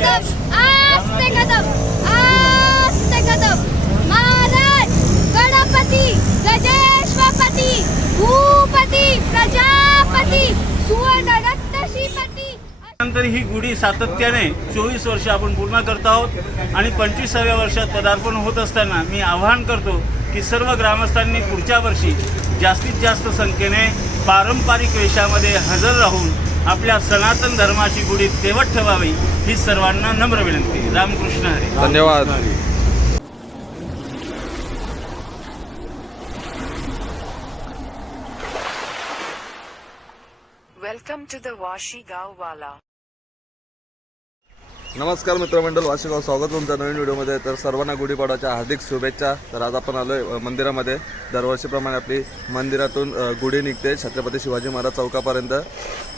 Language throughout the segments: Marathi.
कदम आस्ते कदम आस्ते कदम महाराज गणपती गजेश्वरपती भूपती प्रजापती सुवर्णरत्न श्रीपती। नंतर ही गुढी सातत्याने 24 वर्ष आपण पूर्ण करत आहोत आणि 25व्या वर्षात पदार्पण होत असताना मी आवाहन करतो की सर्व ग्रामस्थांनी पुढच्या वर्षी जास्तीत जास्त संख्येने पारंपरिक वेशामध्ये हजर राहून आपल्या सनातन धर्माची गुढी तेवत ठेवावी ही सर्वांना नम्र विनंती। रामकृष्ण हरी। धन्यवाद। Welcome to the Washi Gaowala. नमस्कार मित्रमंडळ, वाशीगाव स्वागत तुमच्या नवीन व्हिडिओमध्ये। तर सर्वांना गुढीपाडव्याच्या हार्दिक शुभेच्छा। तर आज आपण आलोय मंदिरामध्ये। दरवर्षीप्रमाणे आपली मंदिरातून गुढी निघते छत्रपती शिवाजी महाराज चौकापर्यंत।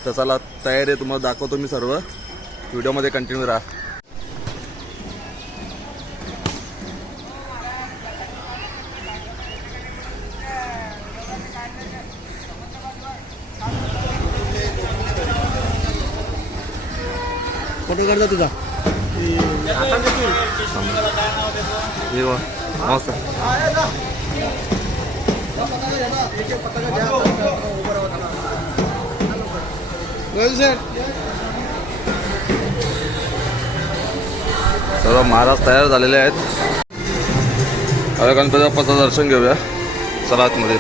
तर चला तयारी आहे, तुम्हाला दाखवतो मी सर्व। व्हिडिओमध्ये कंटिन्यू राहा। फोटो काढता तुझा नमस्कार। सर्व महाराज तयार झालेले आहेत। आता गणपती बाप्पाचं दर्शन घेऊया। चला आतमध्ये।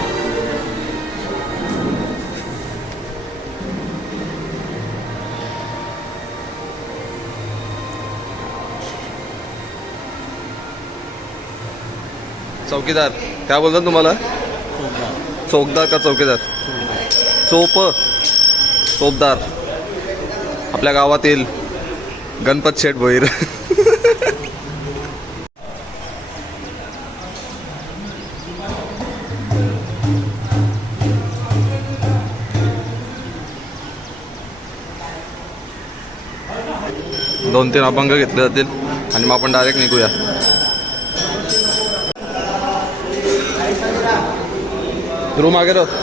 चौकीदार काय बोलतात तुम्हाला? चौकदार का चौकीदार? चोपदार आपल्या गावातील गणपत शेठ भोईर। दोन तीन अभंग घेतले जातील आणि मग आपण डायरेक्ट निघूया। रूम आगे रहो।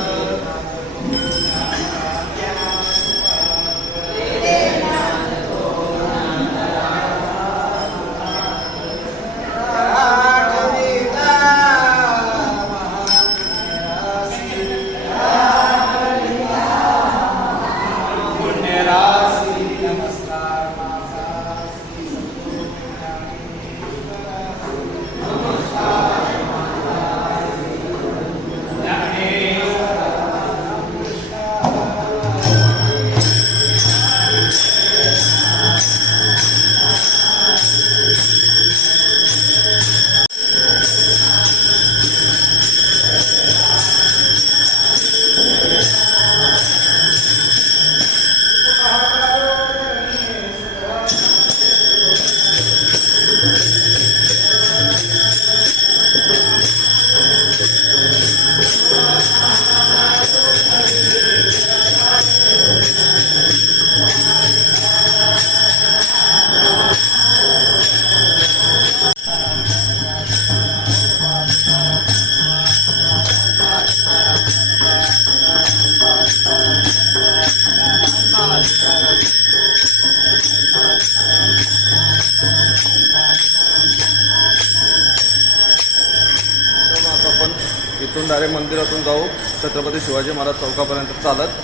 इथून डायरेक्ट मंदिरातून जाऊ छत्रपती शिवाजी महाराज चौकापर्यंत चालत।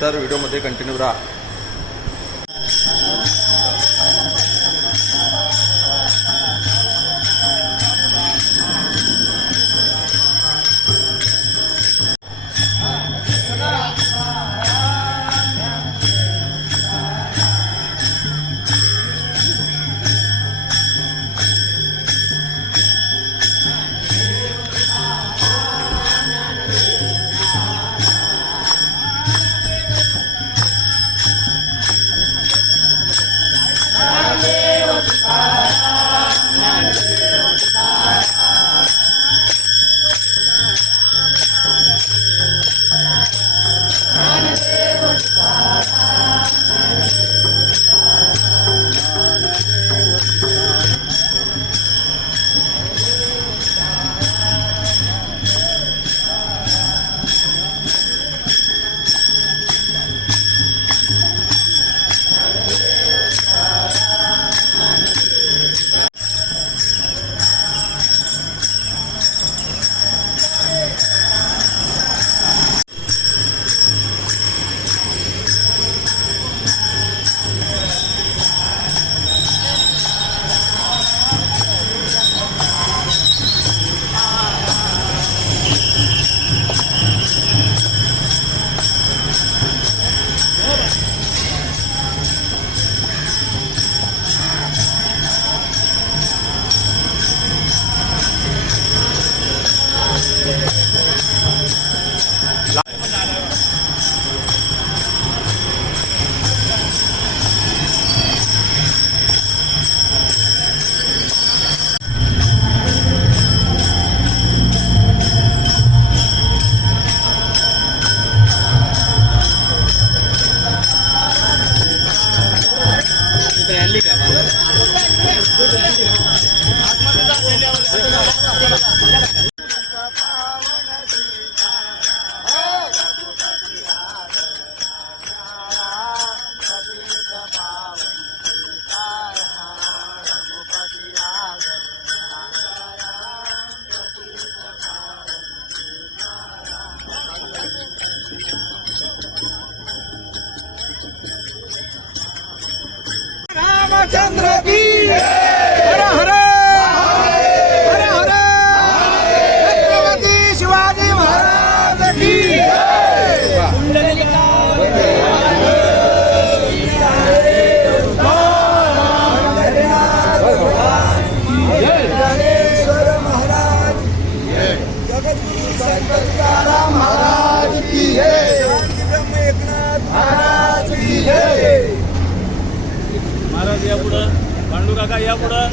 तर व्हिडिओमध्ये कंटिन्यू राहा। रामचंद्र की हर हर हर हर छत्रपती शिवाजी महाराज की ज्ञानेश्वर महाराज जगद्गुरु संत तुकाराम महाराज की ब्रह्म एकनाथ महाराज की महाराज या पुढं, पांडू काका या पुढं,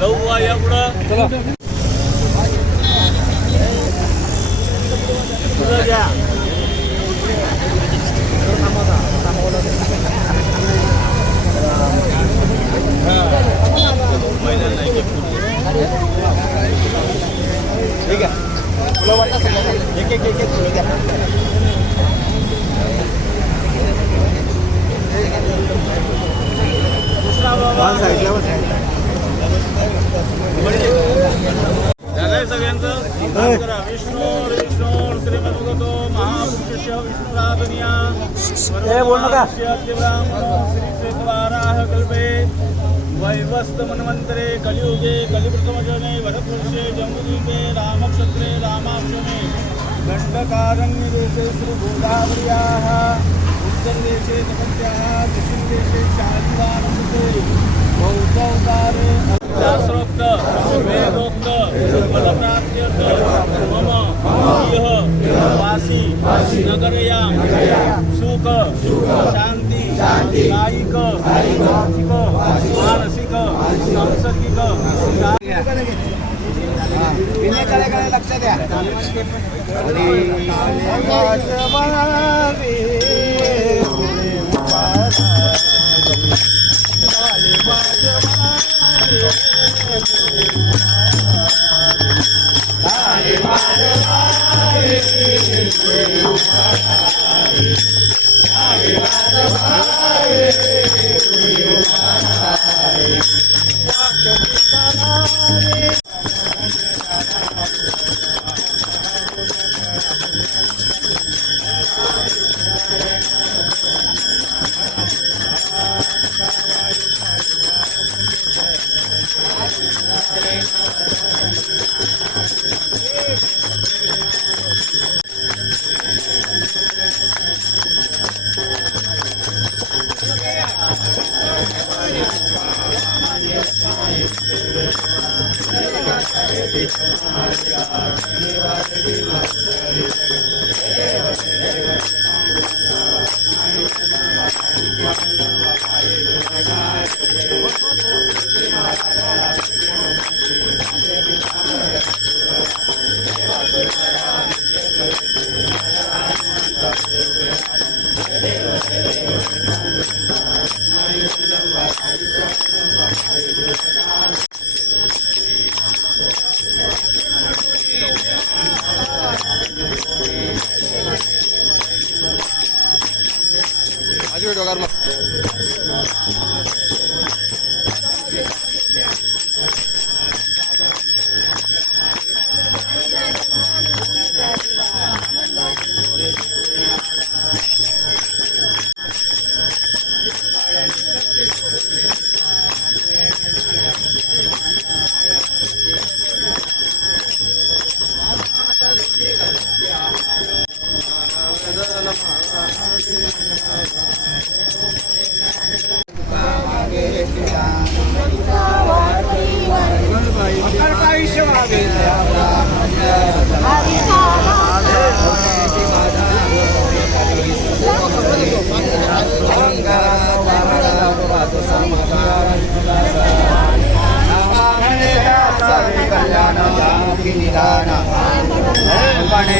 गौवा या पुढं. पुढं घ्या. ठीक आहे तुला वाटतं एक एक एक फुलं द्या झालंय सगळ्यांचं काम करा. विष्णू विष्णू श्रीमद्भगवतो महापुरुष विष्णुराधनिया श्री श्वेतवाराह कल्पे वैवस्त मन्वंतरे कलियुगे कलिप्रथमजने वरपुरुषे जम्बुद्वीपे रामक्षत्रे रामाक्षमे गण्डकारण्यदेशे श्रीगोदावर्याः उत्तरदेशे तपस्याः दक्षिणदेशे शालिवानमुखे बौद्धवतारे शास्त्रोक्त वेदोक्त फलप्राप्त्यर्थ मम इह वासी नगरयां सुख शांती कायिक मानसिक सांसर्गिक विनयाकडे लक्ष द्या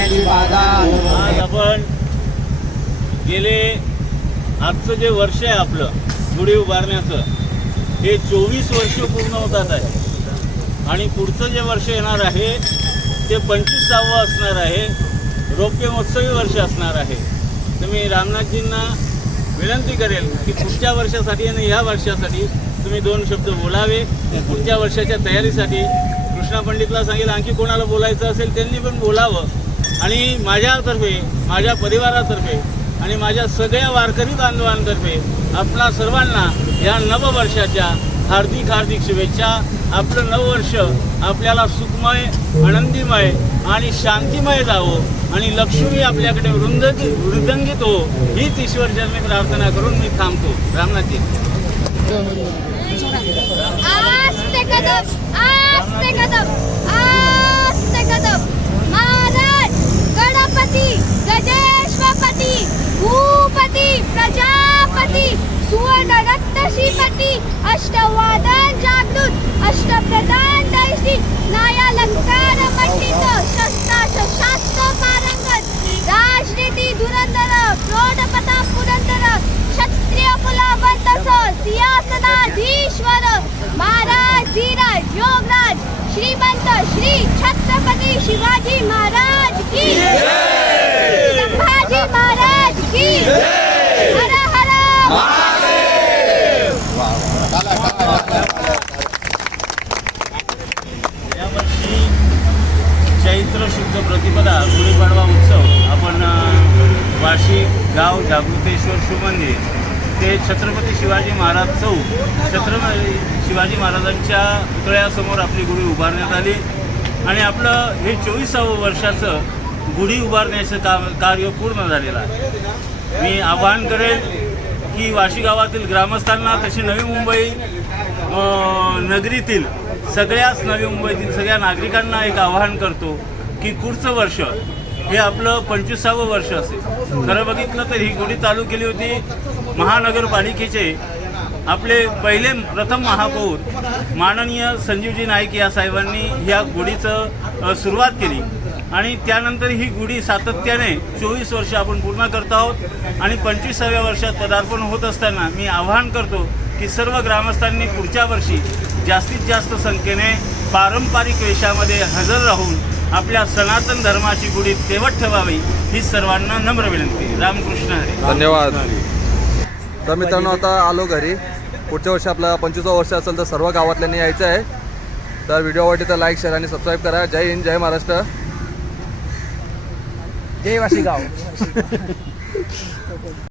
आज आपण गेले आजचं जे वर्ष आहे आपलं गुढी उभारण्याचं हे 24 वर्ष पूर्ण होतात आहे आणि पुढचं जे वर्ष येणार आहे ते 25वावं असणार आहे, रौप्य महोत्सवी वर्ष असणार आहे. तर मी रामनाथजींना विनंती करेल की पुढच्या वर्षासाठी आणि ह्या वर्षासाठी तुम्ही 2 शब्द बोलावे. पुढच्या वर्षाच्या तयारीसाठी कृष्णा पंडितला सांगेल, आणखी कोणाला बोलायचं असेल त्यांनी पण बोलावं. आणि माझ्यातर्फे, माझ्या परिवारातर्फे आणि माझ्या सगळ्या वारकरी बांधवांतर्फे आपणा सर्वांना या नववर्षाच्या हार्दिक हार्दिक शुभेच्छा. आपलं नववर्ष आपल्याला सुखमय, आनंदीमय आणि शांतिमय जावं आणि लक्ष्मी आपल्याकडे वृद्धंगित हो, हीच ईश्वरचरणी प्रार्थना करून मी थांबतो. रामनाथजी. आस्ते कदम, आस्ते कदम, आस्ते कदम. महाराज गणपती गजेश्वपती भूपती प्रजापती सुवर्ण रत्न श्रीपती अष्टवादन जागृत अष्टप्रधान दैसी न्यायालंकार मंडित शस्त्र पारंगत राजनीती धुरंधर प्रौढपता पुरंदर क्षत्रिय कुलावंत सिंहासनाधीश्वर महाराज धीरज योगराज श्रीमंत श्री छत्रपती शिवाजी महाराज की संभाजी महाराज की हर हर यावर्षी चैत्र शुद्ध प्रतिपदा गुढीपाडवा उत्सव आपण वाशी गाव जागृतेश्वर शिवमंदिर ते छत्रपती शिवाजी महाराज चौक, छत्रपती शिवाजी महाराजांच्या पुतळ्यासमोर आपली गुढी उभारण्यात आली आणि आपलं हे 24वं वर्षाचं गुढी उभारण्याचं कार्य पूर्ण झालेलं आहे. मी आवाहन करेल की वाशी गावातील ग्रामस्थांना, तसे नवी मुंबई नगरीतील सगळ्याच नवी मुंबईतील सगळ्या नागरिकांना एक आवाहन करतो की पुढचं वर्ष हे आपलं 25वं वर्ष असेल. खरं बघितलं तर ही गुढी चालू केली होती महानगरपालिकेचे आपले प्रथम महापौर माननीय संजीवजी नाईक या साहेबांनी ह्या गुढीचं सुरुवात केली आणि त्यानंतर ही गुढी सातत्याने 24 वर्ष आपण पूर्ण करत आहोत आणि 25व्या वर्षात पदार्पण होत असताना मी आवाहन करतो की सर्व ग्रामस्थांनी पुढच्या वर्षी जास्तीत जास्त संख्येने पारंपरिक वेशामध्ये हजर राहून आपल्या सनातन धर्माची गुढी तेवत ठेवावी ही सर्वांना नम्र विनंती. रामकृष्ण हरी. धन्यवाद. तर मित्रांनो, आता आलो घरी. पुढच्या वर्षी आपला 25वं वर्ष असेल तर सर्व गावातल्यांनी यायचं आहे. तर व्हिडिओ आवडली तर लाईक, शेअर आणि सबस्क्राईब करा. जय हिंद, जय महाराष्ट्र, जय वाशी गाव.